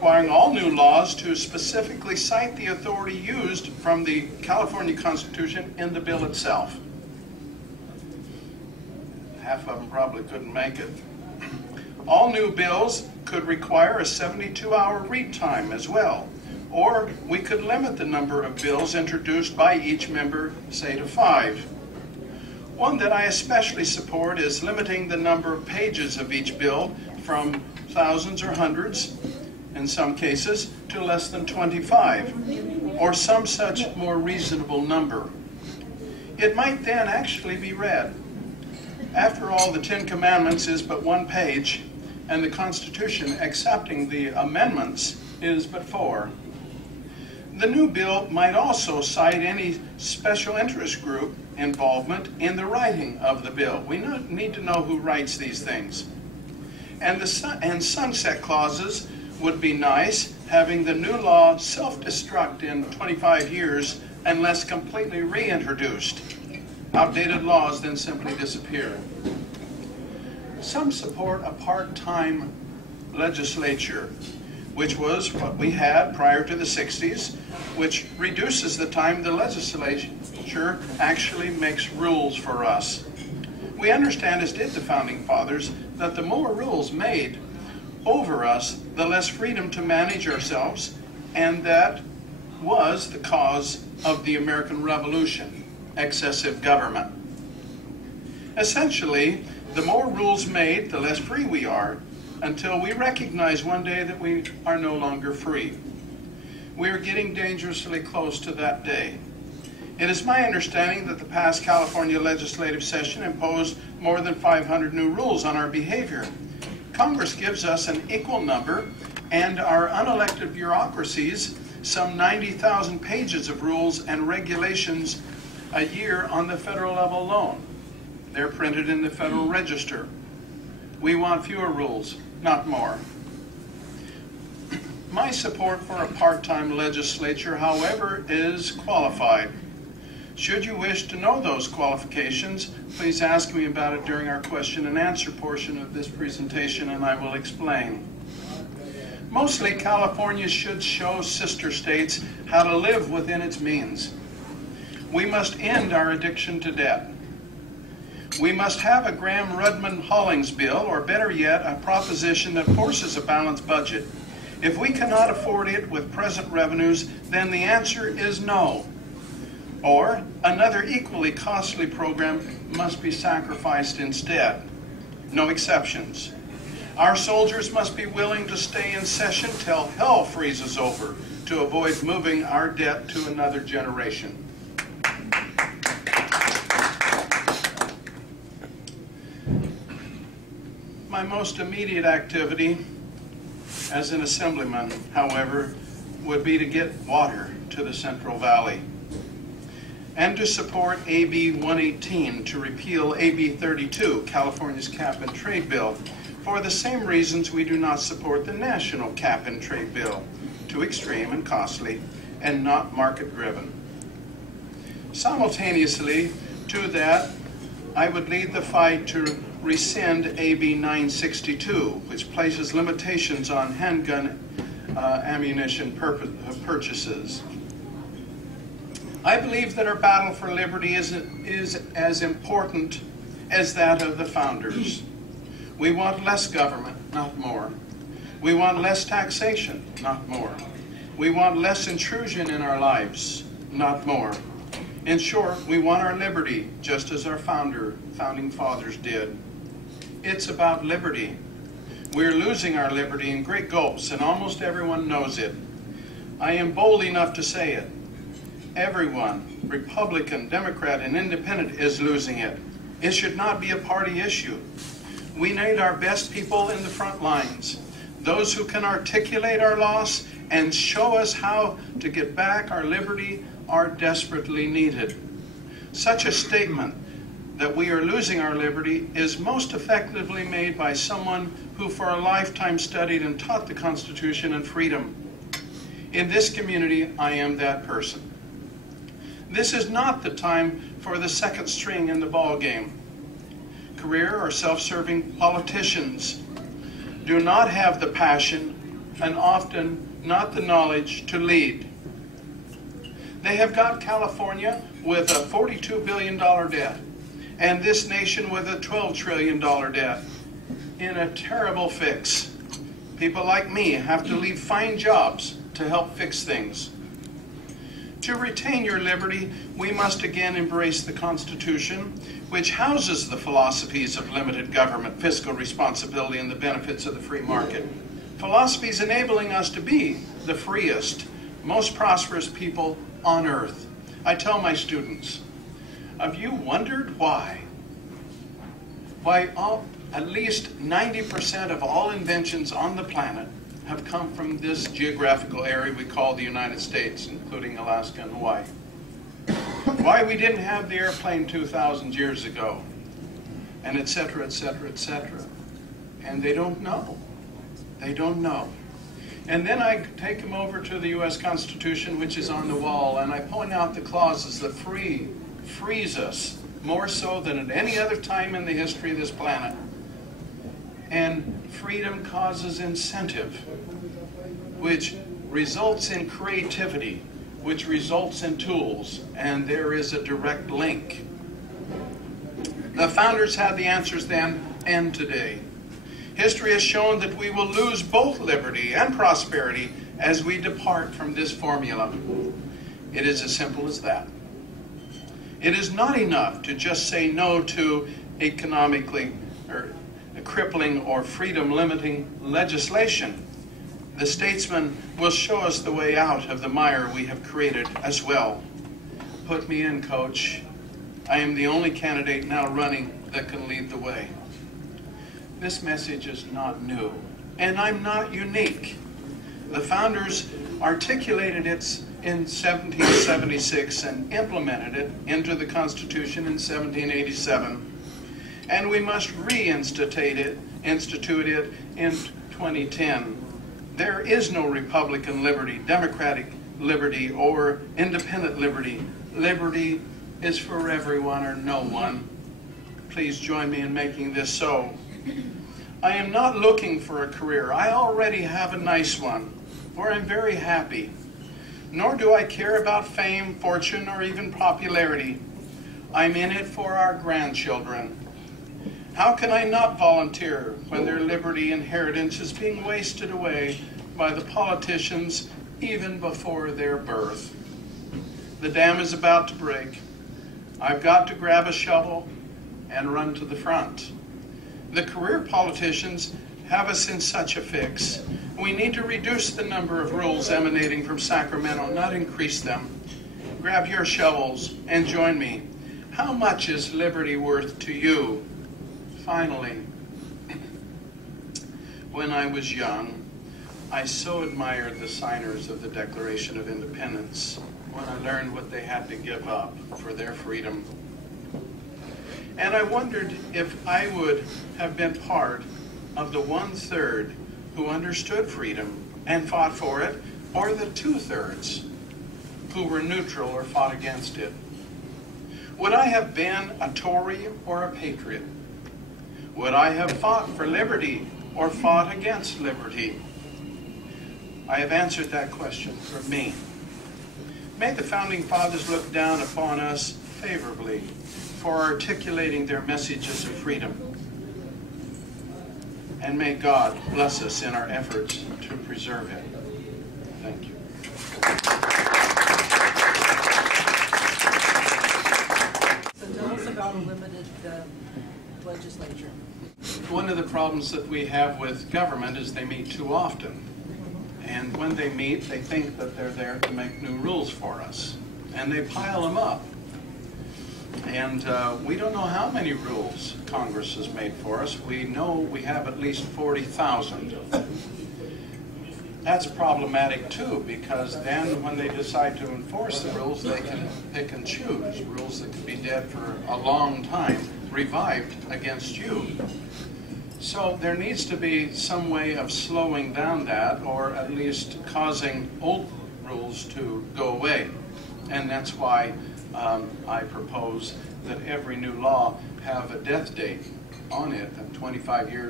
requiring all new laws to specifically cite the authority used from the California Constitution in the bill itself. Half of them probably couldn't make it. All new bills could require a 72-hour read time as well, or we could limit the number of bills introduced by each member, say, to 5. One that I especially support is limiting the number of pages of each bill from thousands or hundreds, in some cases, to less than 25, or some such more reasonable number. It might then actually be read. After all, the Ten Commandments is but 1 page, and the Constitution, accepting the amendments, is but 4. The new bill might also cite any special interest group involvement in the writing of the bill. We need to know who writes these things. And sunset clauses would be nice, having the new law self-destruct in 25 years unless completely reintroduced. Outdated laws then simply disappear. Some support a part-time legislature, which was what we had prior to the 60s, which reduces the time the legislature actually makes rules for us. We understand, as did the Founding Fathers, that the more rules made over us, the less freedom to manage ourselves, and that was the cause of the American Revolution, excessive government. Essentially, the more rules made, the less free we are, until we recognize one day that we are no longer free. We are getting dangerously close to that day. It is my understanding that the past California legislative session imposed more than 500 new rules on our behavior. Congress gives us an equal number, and our unelected bureaucracies some 90,000 pages of rules and regulations a year on the federal level alone. They're printed in the Federal Register. We want fewer rules, not more. My support for a part-time legislature, however, is qualified. Should you wish to know those qualifications, please ask me about it during our question and answer portion of this presentation, and I will explain. Mostly, California should show sister states how to live within its means. We must end our addiction to debt. We must have a Graham-Rudman-Hollings bill, or better yet, a proposition that forces a balanced budget. If we cannot afford it with present revenues, then the answer is no. Or another equally costly program must be sacrificed instead. No exceptions. Our soldiers must be willing to stay in session till hell freezes over to avoid moving our debt to another generation. My most immediate activity as an assemblyman, however, would be to get water to the Central Valley and to support AB 118 to repeal AB 32, California's cap and trade bill, for the same reasons we do not support the national cap and trade bill, too extreme and costly and not market-driven. Simultaneously to that, I would lead the fight to rescind AB 962, which places limitations on handgun ammunition purchases. I believe that our battle for liberty is as important as that of the founders. We want less government, not more. We want less taxation, not more. We want less intrusion in our lives, not more. In short, we want our liberty, just as our founding fathers did. It's about liberty. We're losing our liberty in great gulps, and almost everyone knows it. I am bold enough to say it. Everyone, Republican, Democrat, and Independent, is losing it. It should not be a party issue. We need our best people in the front lines, those who can articulate our loss and show us how to get back our liberty are desperately needed. Such a statement that we are losing our liberty is most effectively made by someone who for a lifetime studied and taught the Constitution and freedom. In this community, I am that person. This is not the time for the second string in the ball game. Career or self-serving politicians do not have the passion and often not the knowledge to lead. They have got California with a $42 billion debt, and this nation with a $12 trillion debt in a terrible fix. People like me have to leave fine jobs to help fix things. To retain your liberty, we must again embrace the Constitution, which houses the philosophies of limited government, fiscal responsibility, and the benefits of the free market. Philosophies enabling us to be the freest, most prosperous people on earth. I tell my students, have you wondered why? At least 90% of all inventions on the planet have come from this geographical area we call the United States, including Alaska and Hawaii. Why we didn't have the airplane 2,000 years ago, and et cetera, et cetera, et cetera. And they don't know. They don't know. And then I take them over to the U.S. Constitution, which is on the wall, and I point out the clauses that frees us more so than at any other time in the history of this planet. And freedom causes incentive, which results in creativity, which results in tools, and there is a direct link. The founders had the answers then and today. History has shown that we will lose both liberty and prosperity as we depart from this formula. It is as simple as that. It is not enough to just say no to economically crippling or freedom-limiting legislation. The statesman will show us the way out of the mire we have created as well. Put me in, coach. I am the only candidate now running that can lead the way. This message is not new, and I'm not unique. The founders articulated it in 1776 and implemented it into the Constitution in 1787. And we must institute it in 2010. There is no Republican liberty, Democratic liberty, or independent liberty. Liberty is for everyone or no one. Please join me in making this so. I am not looking for a career. I already have a nice one, where I'm very happy. Nor do I care about fame, fortune, or even popularity. I'm in it for our grandchildren. How can I not volunteer when their liberty inheritance is being wasted away by the politicians even before their birth? The dam is about to break. I've got to grab a shovel and run to the front. The career politicians have us in such a fix. We need to reduce the number of rules emanating from Sacramento, not increase them. Grab your shovels and join me. How much is liberty worth to you? Finally, when I was young, I so admired the signers of the Declaration of Independence when I learned what they had to give up for their freedom. And I wondered if I would have been part of the 1/3 who understood freedom and fought for it, or the 2/3 who were neutral or fought against it. Would I have been a Tory or a patriot? Would I have fought for liberty or fought against liberty? I have answered that question for me. May the Founding Fathers look down upon us favorably for articulating their messages of freedom. And may God bless us in our efforts to preserve it. Thank you. So tell us about a limited legislature. One of the problems that we have with government is they meet too often. And when they meet, they think that they're there to make new rules for us. And they pile them up. And we don't know how many rules Congress has made for us. We know we have at least 40,000. That's problematic too, because then when they decide to enforce the rules, they can pick and choose. Rules that could be dead for a long time, revived against you. So there needs to be some way of slowing down that, or at least causing old rules to go away. And that's why I propose that every new law have a death date on it, and 25 years